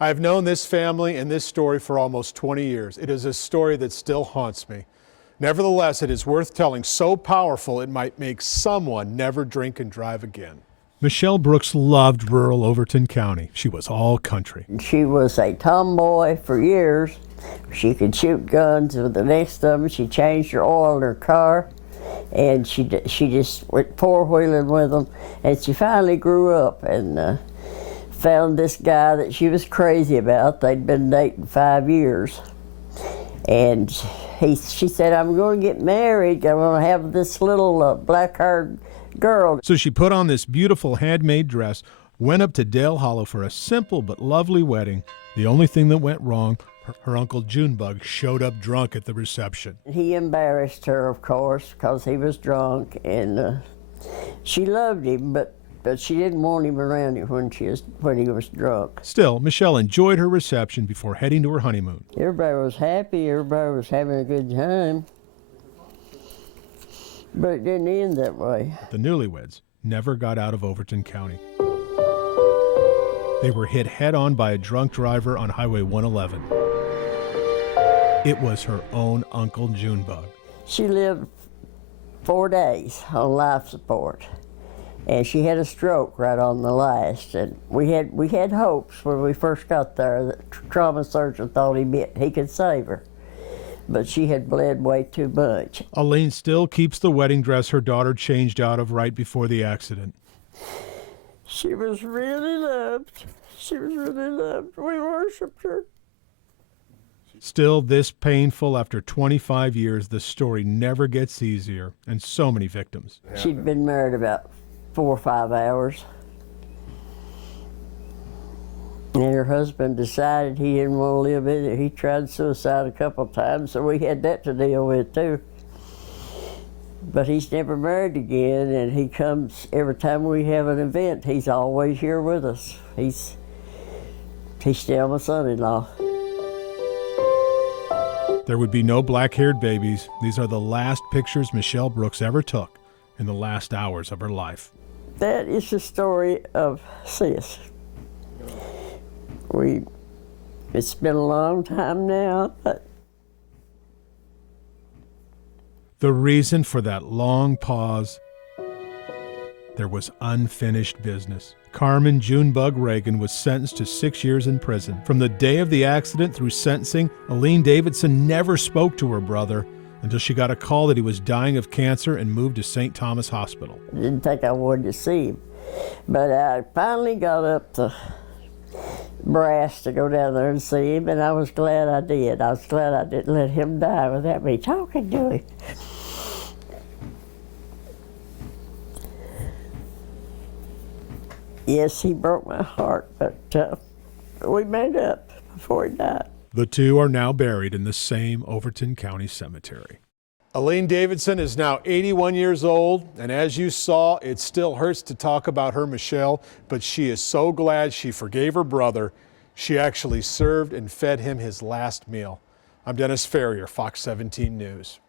I've known this family and this story for almost 20 years. It is a story that still haunts me. Nevertheless, it is worth telling, so powerful it might make someone never drink and drive again. Michelle Brooks loved rural Overton County. She was all country. She was a tomboy for years. She could shoot guns with the next of them. She changed her oil in her car, and she just went four-wheeling with them. And she finally grew up and found this guy that she was crazy about. They'd been dating 5 years. And she said, I'm going to get married. I'm going to have this little black-haired girl. So she put on this beautiful handmade dress, went up to Dale Hollow for a simple but lovely wedding. The only thing that went wrong, her uncle Junebug showed up drunk at the reception. He embarrassed her, of course, because he was drunk, and she loved him, but she didn't want him around her when he was drunk. Still, Michelle enjoyed her reception before heading to her honeymoon. Everybody was happy. Everybody was having a good time. But it didn't end that way. The newlyweds never got out of Overton County. They were hit head-on by a drunk driver on Highway 111. It was her own Uncle Junebug. She lived 4 days on life support, and she had a stroke right on the last. And we had hopes when we first got there that trauma surgeon thought he could save her. But she had bled way too much. Elaine still keeps the wedding dress her daughter changed out of right before the accident. She was really loved. She was really loved. We worshiped her. Still this painful after 25 years, the story never gets easier, and so many victims. She'd been married about 4 or 5 hours. And her husband decided he didn't want to live with her. He tried suicide a couple of times, so we had that to deal with too. But he's never married again, and he comes every time we have an event. He's always here with us. He's still my son-in-law. There would be no black-haired babies. These are the last pictures Michelle Brooks ever took in the last hours of her life. That is the story of Sis. It's been a long time now, but the reason for that long pause, there was unfinished business. Carmen Junebug Reagan was sentenced to 6 years in prison. From the day of the accident through sentencing, Elaine Davidson never spoke to her brother until she got a call that he was dying of cancer and moved to St. Thomas Hospital. I didn't think I wanted to see him. But I finally got up the brass to go down there and see him, and I was glad I did. I was glad I didn't let him die without me talking to him. Yes, he broke my heart, but we made up before he died. The two are now buried in the same Overton County cemetery. Elaine Davidson is now 81 years old, and as you saw, it still hurts to talk about her, Michelle, but she is so glad she forgave her brother. She actually served and fed him his last meal. I'm Dennis Ferrier, Fox 17 News.